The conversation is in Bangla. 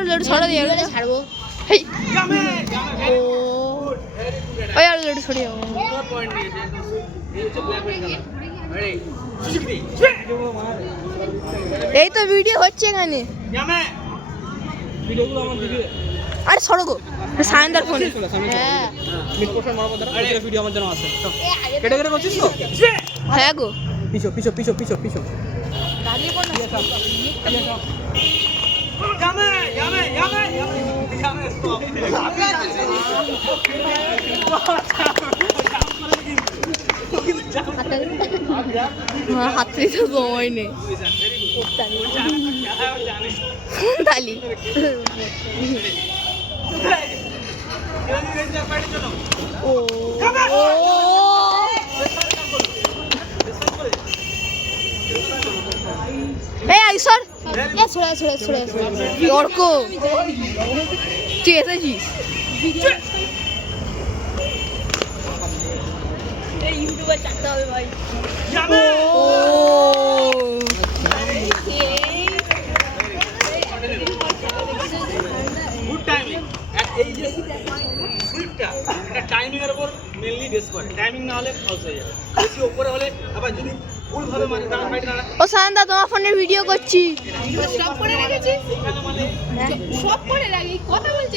আর লড়ু ছড়া দিয়ে ছাড়বো হেই ও ওই আর লড়ু ছড়িয়ে এই তো ভিডিও হচ্ছে এখানে আরে ছড়ো গো সায়নদার ফোনে হ্যাঁ ভিডিও আমার জন্য আছে কেটে কেটে করছিস তো হ্যাঁ গো পিছো পিছো পিছো পিছো পিছো দাঁড়িয়ে কোন হাতে তো সময় নেই তালি ও এই আইসর এ ছড়া ছড়া ছড়া অর্ক তুই এসেছিস এই ইউটিউবে চাকতে হবে ভাই ও গুড টাইমিং এই যে সুইপটা এটা টাইমিং এর উপর মেইনলি বেস করে টাইমিং না হলে ফলস হয়ে যাবে বেশি উপরে হলে আবার যদি ভুল ভাবে মানে তার ফাইট না ও সায়নদা তোমার ফোনে ভিডিও করছি সব করে রেখেছি সব করে রাখি কথা বলছি